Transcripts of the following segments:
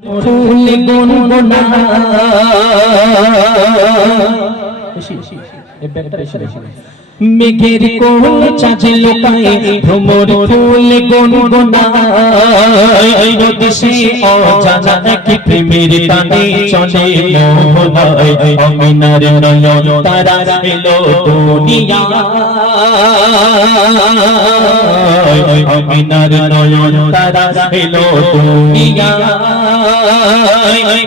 ফুল গুনগুনা মেঘের কোল চাঁদে লোকায় ভ্রমর ফুল গুনগুনায় নদীসে অজানা এক প্রেমের টানে চলে মোহনায় অমিনার নয়ন তারা এলো দুনিয়ায় অমিনার নয়ন তারা এলো দুনিয়ায়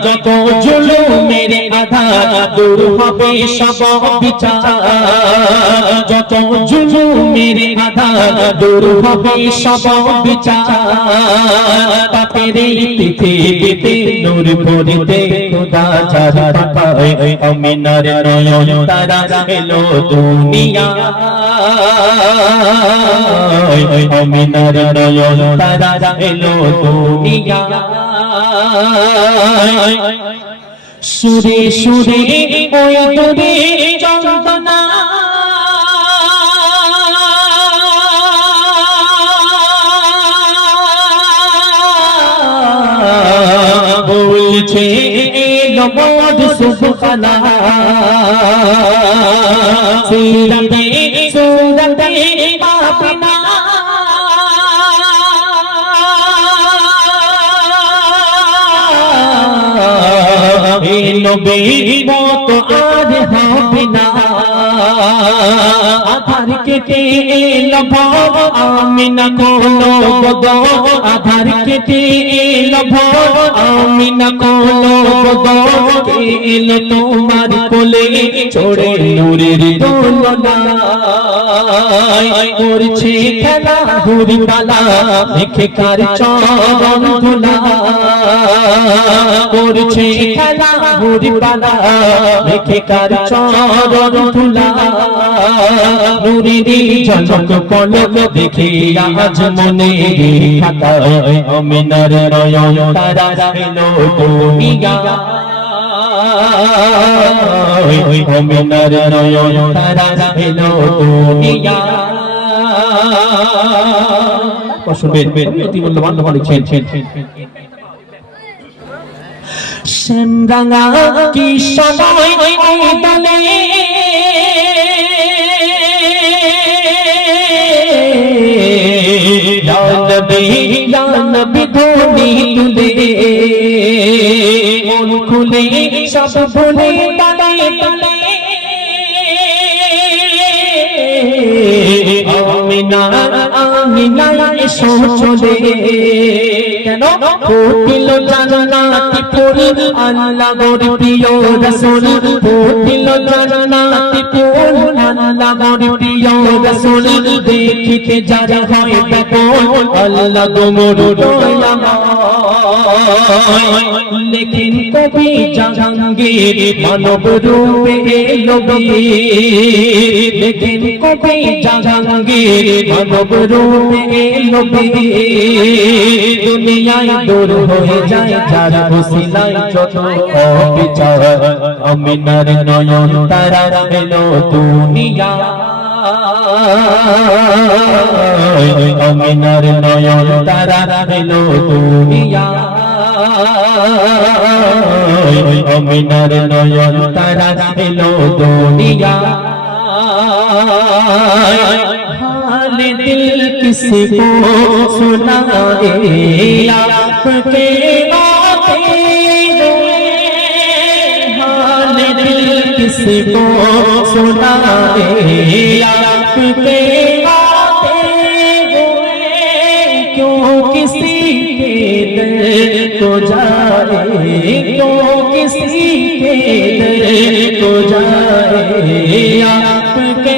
যত জুলুমের আঘাত দূর হবে সব বিচার যত জুলুমের আঘাত দূর হবে সব বিচার পাপের পৃথিবীতে নূর ভরিতে খোদা চাঁদ পাঠায় আমিনার নয়ন তারা এলো দুনিয়ায় আমিনার নয়ন তারা এলো দুনিয়ায় সুরে সুরে ওই দূরে যন্ত্রণা বলছে নমদ সুবহানা সিরাতে সুরাতে পাপিনা নবীর মত আর হবে না আধার কেটে এলো ভব আমিনা কোলো বদ আধার কেটে এলো ভব আমিনা কোলো বদ এলো তোমার কোলে চড়ে নূরের দোলনায় করছে খেলা হুরি পালা দেখে কার চরণ ধুলা করছে খেলা হুরি পালা দেখে কার চরণ ধুলা নুরিরি ঝলক পলক দেখে আজ মনে খাতায় আমিনার নয়ন তারা এলো দুনিয়ায় আমিনার নয়ন তারা এলো দুনিয়ায় শুনবেন অতি মূল্যবান লিখছেন শ্যামরাঙা কি সময় দলে নবী ধোনি তুলে মন খুলে সব ভুলে তালে তালে আমিনা আমিনা এসো চলে কেন ফুটিল জান্নাতি ফুল আল্লাহর প্রিয় রাসূল ফুটিল জান্নাতি ফুল আল্লাহর প্রিয় রাসূল দেখিতে যারা হয় ব্যাকুল আল্লাহ তোমার দয়াময় লেখিন কবি জাহাঙ্গীর মানব রূপে এলো বীর লেখিন কবি জাহাঙ্গীর মানব রূপে এলো বীর দুনিয়ায় দূর হয়ে যায় যার ওসিলায় যত অবিচার আমিনার নয়ন তারা এলো দুনিয়ায় আমিনার নয়ন তারা এলো দুনিয়ায় আমিনার নয়ন তারা এলো দুনিয়ায় हाल दिल किसी को सुनाए आपके आते हुए हाल दिल किसी को सुनाए आपके आते हुए क्यों किसी के दिल को जाए क्यों किसी के दिल को जाए आपके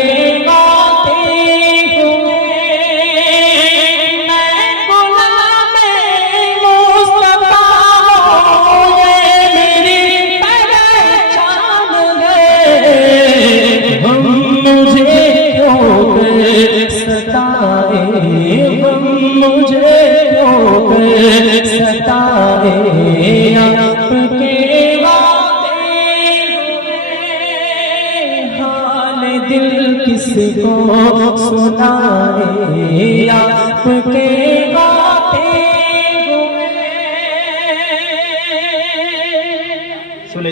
किसको सुनाए आपके गाते हुए শুনে